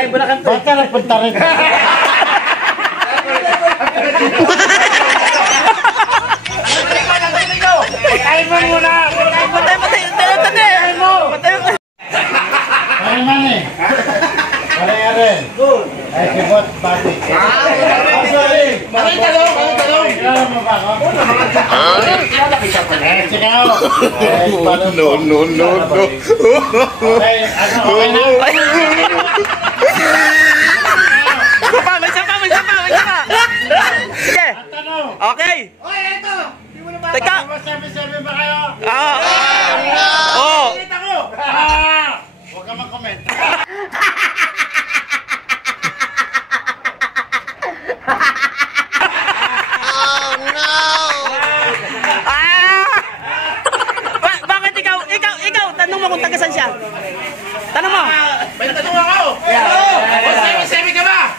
galing Bulacan to. Baka napunta rin. Patayin mo muna. Patay. Pare man eh. Pare. Ay, kibot, pati. Maray talong. Kilala mo ba ako? Eh, sikaw. No. Okay, okay na? May sapa. Sige. Okay. Oy, ito. Hindi mo na ba? Teka. Sabi ba kayo? Oo. Huwag ka mag-comment. Bakit ikaw? Tanong mo kung tagasan siya. Tanong mo. May tanong ako. Semi ka ba?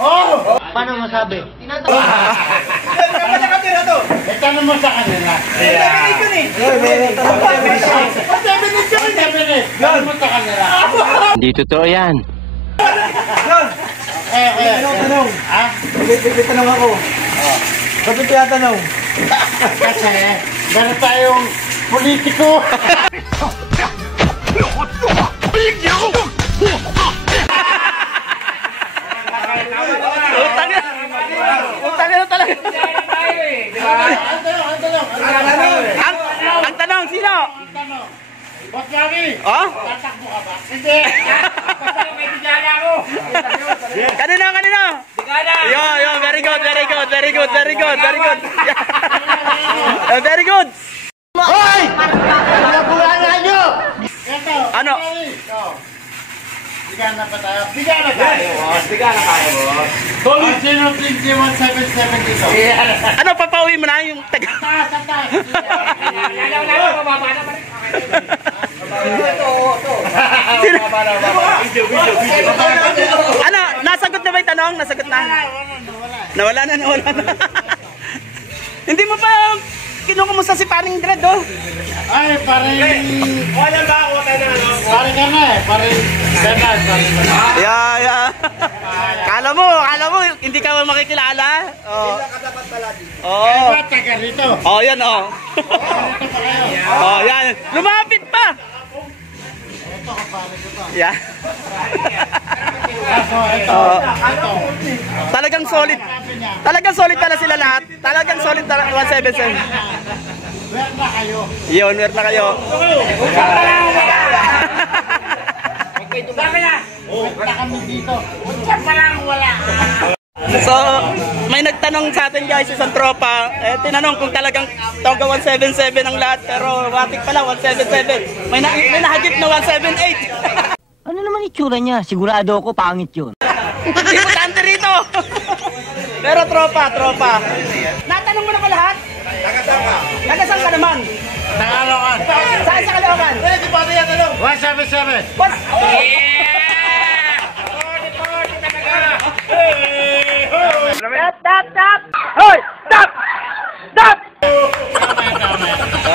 Oh! Paano masabi? Tanong mo sa kanila. Tanong mo sa kanila. Hindi totoo yan. Tanong. Ha? May tanong ako. Bakit kaya tanong? Kasi, meron tayong politiko. Utang na talaga. Ang tanong, sino? Boss Gary, Oh? tatakbo ka ba? Hindi. Kanino? Yo, very good. Very good. Hoy! Nabuhala nyo! Ito. Ano? Bigana pa tayo. Bigana kayo, boss. Solid 02177 dito. Ano, papauwi mo na yung taga? Taas. Ano, nasagot na ba yung tanong? Nasagot na. Nawala na. Hindi mo pa kinukumusta si Paring Dread, oh. Ay, paring... Wala ba ako tanong? Paring ka na eh. Paring... Bernard, paring ka na. Yeah. Kala mo, hindi ka makikilala. Oh. Ay, ba't taga rito? Oh, yan, oh. Rito pa kayo. Oh, yan. Lumapit pa. Ito ka pare ko to. Yeah. Ito. Talagang solid. Talagang solid pala sila lahat. Talagang solid 177. Where na kayo? Yun, meron na kayo. Wala kami dito. So, may nagtanong sa atin guys, isang tropa. Tinanong kung talagang Toga 177 ang lahat. Pero watik pala, 177. May nahagip na 178. Ano naman itsura niya? Sigurado ako pangit yun. Hindi mo tante rito. Pero tropa. Natanong mo na ba lahat? Tagasang ka naman? Tagalokan. Saan sa Caloocan? Di ba ito yung tanong? 177. What? Stop! Hoy! Stop!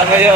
Okay.